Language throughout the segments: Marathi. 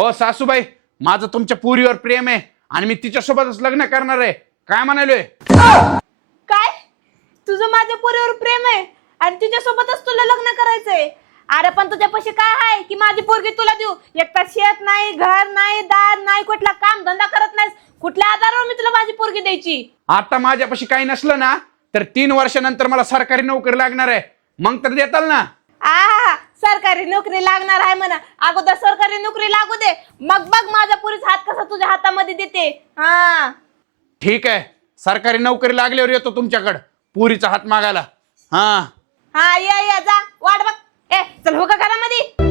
हो सासूबाई माझं तुमच्या पुरीवर प्रेम आहे आणि मी तिच्यासोबतच लग्न करणार आहे. काय म्हणालोय काय? तुझं माझ्या पोरीवर प्रेम आहे आणि तिच्यासोबतच तुला लग्न करायचंय. अरे पण तुझ्यापाशी काय आहे की माझी पोरगी तुला देऊ? एकटा शेत नाही घर नाही दार नाही कुठला काम धंदा करत नाहीस. कुठल्या आधारावर मी तुला माझी पोरगी द्यायची? आता माझ्यापाशी काही नसलं ना तर तीन वर्षानंतर मला सरकारी नोकरी लागणार आहे. मग तर देताल ना? सरकारी नोकरी लागणार आहे म्हणा. अगोदर सरकारी नोकरी लागू दे. मग बघ माझा पुरीच हात कसा तुझ्या हातामध्ये देते. हा. ठीक आहे. सरकारी नोकरी लागल्यावर येतो तुमच्याकडं. पुरीचा हात मागायला. हा. हा या या जा. वाट बघ. ए चल हो का घरामध्ये?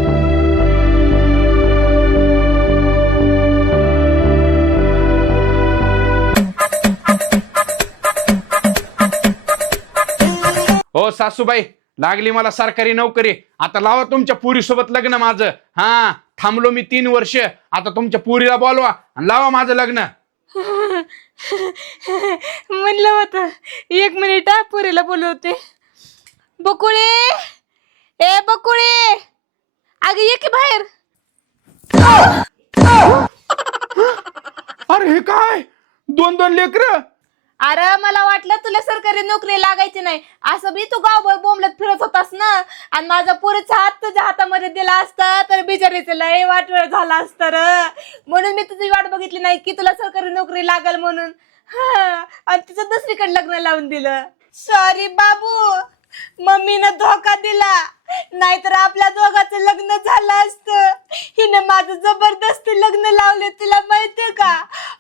हो सासूबाई. लागली मला सरकारी नोकरी. आता लावा तुमच्या पुरी सोबत लग्न माझं. हा थांबलो मी तीन वर्ष. आता तुमच्या पुरीला बोलवा आणि लावा माझं लग्न. म्हणलं होतं एक मिनिट हा, पुरीला बोलवते. बकुळे! ए बकुळे! अगं ये की बाहेर. अरे हे काय? दोन दोन लेकर? अरे मला वाटलं तुला सरकारी नोकरी लागायची नाही. असं बी तू गावभर बोंबलत फिरत होतास ना. आणि माझा पुरीचा हात तुझ्या हातामध्ये दिला असता तर बिचारीचं लय वाट वेळ झाला असत र. म्हणून मी तुझी वाट बघितली नाही की तुला सरकारी नोकरी लागल म्हणून. हा, आणि तिचं दुसरीकडे लग्न लावून दिलं. सॉरी बाबू. मम्मीनं धोका दिला. नाहीतर आपल्या दोघाचं लग्न झालं असतं. हिनं माझं जबरदस्ती लग्न लावले तुला माहीत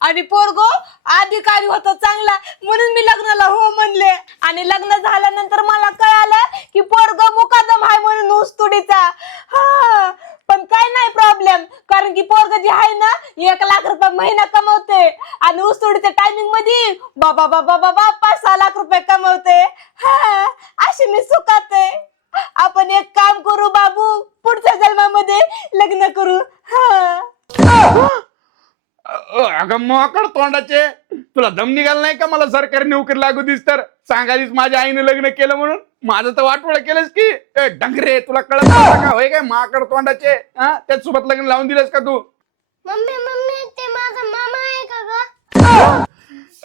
आणि पोरगो अधिकारी होता चांगला. म्हणून मी लग्नाला हो म्हणले. आणि लग्न झाल्यानंतर मला कळालं की पोरग मुकादम आहे म्हणून ऊसतोडीचा हा पण काय नाही प्रॉब्लेम कारण की पोरग जे आहे ना एक लाख रुपये महिना कमवते. आणि ऊसतोडीच्या टायमिंगमध्ये बाबा बाबा बाबा पाच सहा लाख रुपये कमवते. हा अशी मी सुखाते. आपण एक काम करू बाबू पुढच्या जन्मामध्ये लग्न करू. हा. अगं मोकड तोंडाचे. तुला दम निघाला नाही का मला सरकारी नोकरी लागू दिस तर? सांगालीस माझ्या आईने लग्न केलं म्हणून? माझं तर वाटवळ केलंस की? ए, डंगरे तुला कळत का? होय काय माकड तोंडाचे? हा? त्याचसोबत लग्न लावून दिलंस का तू? मम्मी मम्मी ते माझा मामा आहे का ग?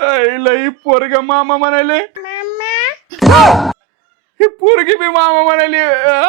ऐ, लई पोरग मामा म्हणाले. ही पोरगी बी मामा म्हणाली. अ?